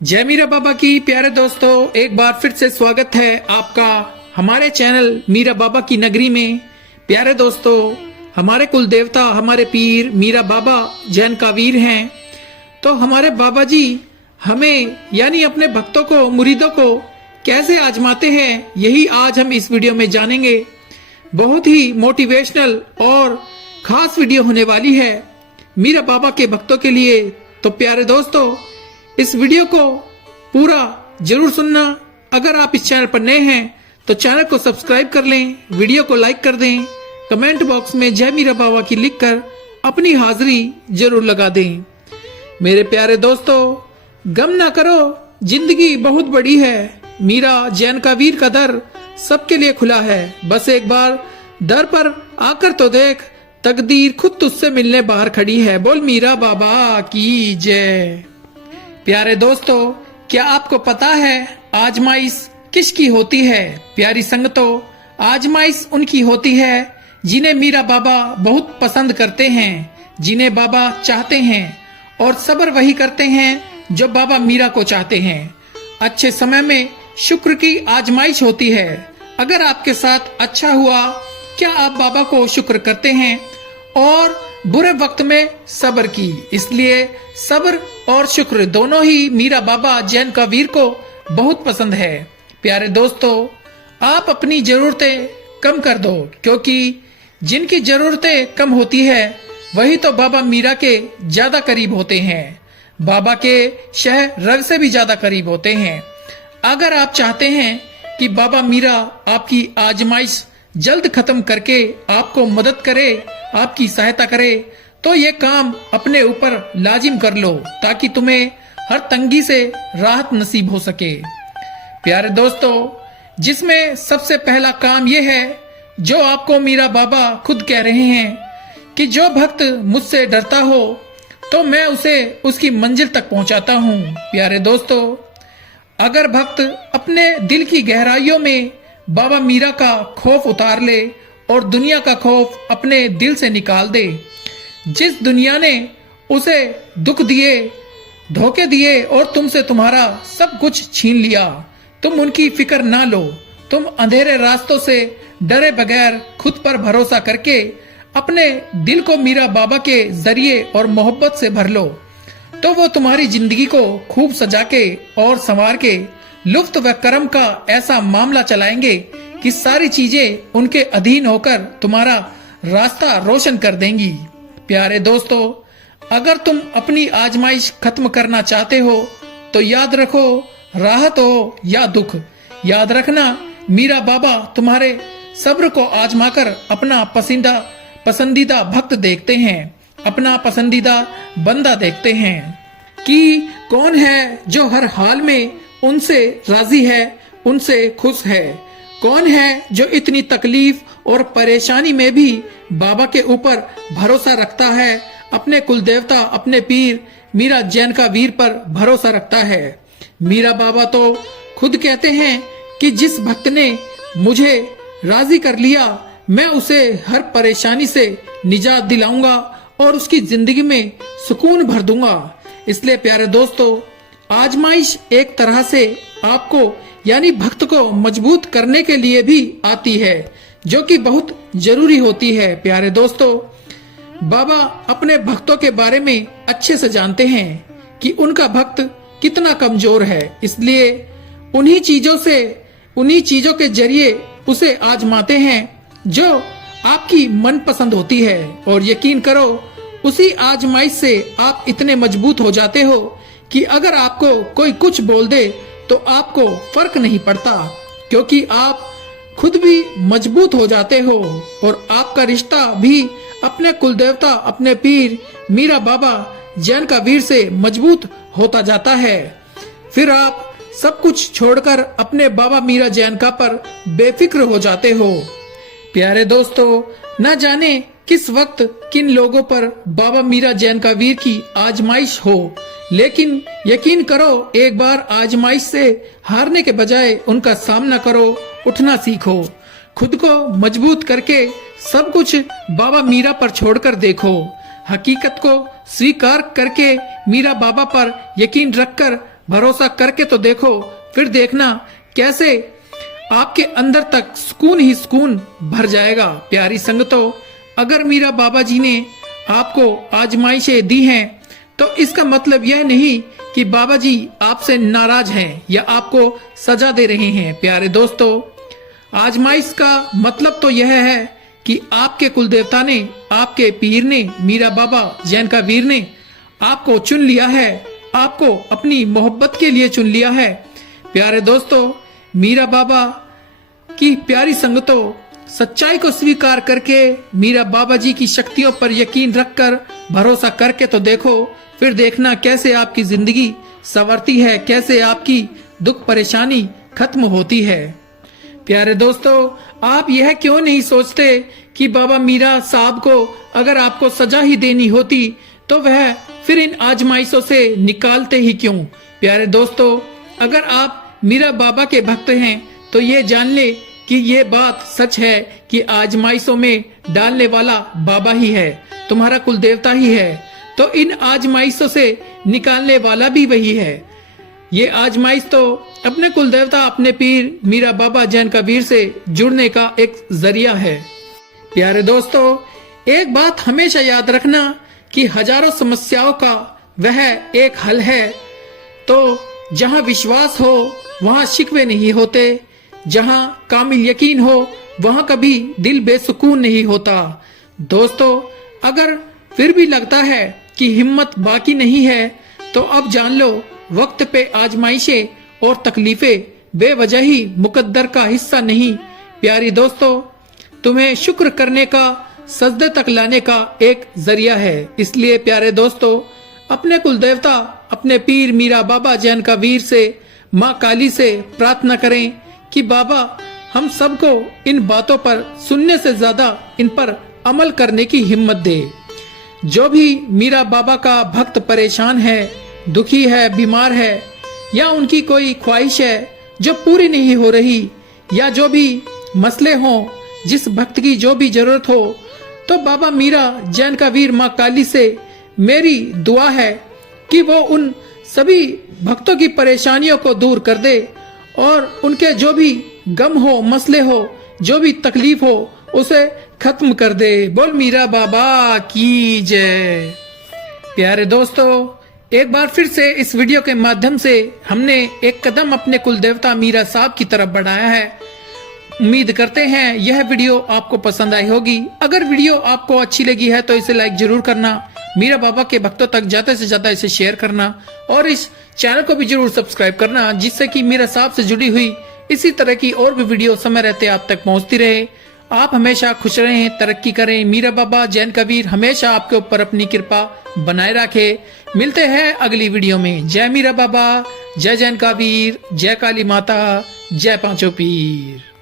जय मीरा बाबा की। प्यारे दोस्तों, एक बार फिर से स्वागत है आपका हमारे चैनल मीरा बाबा की नगरी में। प्यारे दोस्तों, हमारे कुल देवता, हमारे पीर मीरा बाबा जैन का वीर हैं। तो हमारे बाबा जी हमें यानी अपने भक्तों को, मुरीदों को कैसे आजमाते हैं, यही आज हम इस वीडियो में जानेंगे। बहुत ही मोटिवेशनल और खास वीडियो होने वाली है मीरा बाबा के भक्तों के लिए। तो प्यारे दोस्तों, इस वीडियो को पूरा जरूर सुनना। अगर आप इस चैनल पर नए हैं तो चैनल को सब्सक्राइब कर लें, वीडियो को लाइक कर दें, कमेंट बॉक्स में जय मीरा बाबा की लिखकर अपनी हाजिरी जरूर लगा दें। मेरे प्यारे दोस्तों, गम ना करो, जिंदगी बहुत बड़ी है। मीरा जैन का वीर का दर सबके लिए खुला है। बस एक बार दर पर आकर तो देख, तकदीर खुद तुझसे मिलने बाहर खड़ी है। बोल मीरा बाबा की जय। प्यारे दोस्तों, क्या आपको पता है आजमाइश किसकी होती है? प्यारी संगतों, आजमाइश उनकी होती है जिन्हें मीरा बाबा बहुत पसंद करते हैं, जिन्हें बाबा चाहते हैं, और सब्र वही करते हैं जो बाबा मीरा को चाहते हैं। अच्छे समय में शुक्र की आजमाइश होती है। अगर आपके साथ अच्छा हुआ, क्या आप बाबा को शुक्र करते हैं? और बुरे वक्त में सब्र की। इसलिए सब्र और शुक्र दोनों ही मीरा बाबा जैन का वीर को बहुत पसंद है। प्यारे दोस्तों, आप अपनी जरूरतें कम कर दो, क्योंकि जिनकी जरूरतें कम होती है वही तो बाबा मीरा के ज्यादा करीब होते हैं, बाबा के शह रग से भी ज्यादा करीब होते हैं। अगर आप चाहते हैं कि बाबा मीरा आपकी आजमाइश जल्द खत्म करके आपको मदद करे, आपकी सहायता करे, तो ये काम अपने ऊपर लाजिम कर लो, ताकि तुम्हें हर तंगी से राहत नसीब हो सके। प्यारे दोस्तों, जिसमें सबसे पहला काम ये है, जो आपको मीरा बाबा खुद कह रहे हैं कि जो भक्त मुझसे डरता हो तो मैं उसे उसकी मंजिल तक पहुंचाता हूं। प्यारे दोस्तों, अगर भक्त अपने दिल की गहराइयों में बाबा मीरा का खौफ उतार ले और दुनिया का खौफ अपने दिल से निकाल दे, जिस दुनिया ने उसे दुख दिए, धोखे दिए और तुमसे तुम्हारा सब कुछ छीन लिया, तुम उनकी फिक्र ना लो। तुम अंधेरे रास्तों से डरे बगैर खुद पर भरोसा करके अपने दिल को मीरा बाबा के जरिए और मोहब्बत से भर लो, तो वो तुम्हारी जिंदगी को खूब सजा के और संवार के लुफ्त व करम का ऐसा मामला चलाएंगे कि सारी चीजें उनके अधीन होकर तुम्हारा रास्ता रोशन कर देंगी। प्यारे दोस्तों, अगर तुम अपनी आजमाइश खत्म करना चाहते हो तो याद रखो, राहत हो या दुख, याद रखना मीरा बाबा तुम्हारे सब्र को आजमाकर अपना पसंदीदा भक्त देखते हैं, अपना पसंदीदा बंदा देखते हैं कि कौन है जो हर हाल में उनसे राजी है, उनसे खुश है। कौन है जो इतनी तकलीफ और परेशानी में भी बाबा के ऊपर भरोसा रखता है, अपने कुल देवता, अपने पीर मीरा जैन का वीर पर भरोसा रखता है। मीरा बाबा तो खुद कहते हैं कि जिस भक्त ने मुझे राजी कर लिया, मैं उसे हर परेशानी से निजात दिलाऊंगा और उसकी जिंदगी में सुकून भर दूंगा। इसलिए प्यारे दोस्तों, आजमाइश एक तरह से आपको यानी भक्त को मजबूत करने के लिए भी आती है, जो कि बहुत जरूरी होती है। प्यारे दोस्तों, बाबा अपने भक्तों के बारे में अच्छे से जानते हैं कि उनका भक्त कितना कमजोर है। इसलिए उन्हीं चीजों के जरिए उसे आजमाते हैं जो आपकी मनपसंद होती है। और यकीन करो, उसी आजमाइश से आप इतने मजबूत हो जाते हो कि अगर आपको कोई कुछ बोल दे तो आपको फर्क नहीं पड़ता, क्योंकि आप खुद भी मजबूत हो जाते हो और आपका रिश्ता भी अपने कुलदेवता, अपने पीर मीरा बाबा जैन का वीर से मजबूत होता जाता है। फिर आप सब कुछ छोड़कर अपने बाबा मीरा जैन का पर बेफिक्र हो जाते हो। प्यारे दोस्तों, न जाने किस वक्त किन लोगों पर बाबा मीरा जैन का वीर की आजमाइश हो, लेकिन यकीन करो, एक बार आजमाइश से हारने के बजाय उनका सामना करो, उठना सीखो, खुद को मजबूत करके सब कुछ बाबा मीरा पर छोड़कर देखो। हकीकत को स्वीकार करके मीरा बाबा पर यकीन रखकर भरोसा करके तो देखो, फिर देखना कैसे आपके अंदर तक सुकून ही सुकून भर जाएगा। प्यारी संगतों, अगर मीरा बाबा जी ने आपको आजमाइशें दी हैं तो इसका मतलब यह नहीं कि बाबा जी आपसे नाराज हैं या आपको सजा दे रहे हैं। प्यारे दोस्तों, आजमाइश का मतलब तो यह है कि आपके कुल देवता ने, आपके पीर ने, मीरा बाबा जैन का वीर ने आपको चुन लिया है, आपको अपनी मोहब्बत के लिए चुन लिया है। प्यारे दोस्तों, मीरा बाबा की प्यारी संगतों, सच्चाई को स्वीकार करके मीरा बाबा जी की शक्तियों पर यकीन रखकर भरोसा करके तो देखो, फिर देखना कैसे आपकी जिंदगी संवरती है, कैसे आपकी दुख परेशानी खत्म होती है। प्यारे दोस्तों, आप यह क्यों नहीं सोचते कि बाबा मीरा साहब को अगर आपको सजा ही देनी होती तो वह फिर इन आजमाइशों से निकालते ही क्यों। प्यारे दोस्तों, अगर आप मीरा बाबा के भक्त हैं तो ये जान ले कि ये बात सच है कि आजमाइशों में डालने वाला बाबा ही है, तुम्हारा कुल देवता ही है, तो इन आजमाइशों से निकालने वाला भी वही है। ये आजमाइश तो अपने कुल देवता, अपने पीर मीरा बाबा जैन का वीर से जुड़ने का एक जरिया है। प्यारे दोस्तों, एक बात हमेशा याद रखना कि हजारों समस्याओं का वह एक हल है। तो जहाँ विश्वास हो वहाँ शिकवे नहीं होते, जहाँ कामिल यकीन हो वहाँ कभी दिल बेसुकून नहीं होता। दोस्तों, अगर फिर भी लगता है कि हिम्मत बाकी नहीं है तो अब जान लो, वक्त पे आजमाइशें और तकलीफें बेवजह ही मुकद्दर का हिस्सा नहीं। प्यारी दोस्तों, तुम्हें शुक्र करने का, सजदे तक लाने का एक जरिया है। इसलिए प्यारे दोस्तों, अपने कुल देवता, अपने पीर मीरा बाबा जैन का वीर से, माँ काली से प्रार्थना करें कि बाबा हम सबको इन बातों पर सुनने से ज्यादा इन पर अमल करने की हिम्मत दे। जो भी मीरा बाबा का भक्त परेशान है, दुखी है, बीमार है, या उनकी कोई ख्वाहिश है जो पूरी नहीं हो रही, या जो भी मसले हों, जिस भक्त की जो भी जरूरत हो, तो बाबा मीरा जैन का वीर माँ काली से मेरी दुआ है कि वो उन सभी भक्तों की परेशानियों को दूर कर दे और उनके जो भी गम हो, मसले हो, जो भी तकलीफ हो, उसे खत्म कर दे। बोल मीरा बाबा की जय। प्यारे दोस्तों, एक बार फिर से इस वीडियो के माध्यम से हमने एक कदम अपने कुल देवता मीरा साहब की तरफ बढ़ाया है। उम्मीद करते हैं यह वीडियो आपको पसंद आई होगी। अगर वीडियो आपको अच्छी लगी है तो इसे लाइक जरूर करना, मीरा बाबा के भक्तों तक ज्यादा से ज्यादा इसे शेयर करना और इस चैनल को भी जरूर सब्सक्राइब करना, जिससे कि मीरा साहब से जुड़ी हुई इसी तरह की और भी वीडियो समय रहते आप तक पहुंचती रहे। आप हमेशा खुश रहें, तरक्की करें। मीरा बाबा जैन का वीर हमेशा आपके ऊपर अपनी कृपा बनाए रखे। मिलते हैं अगली वीडियो में। जय मीरा बाबा, जय जैन का वीर, जय काली माता, जय पांचों पीर।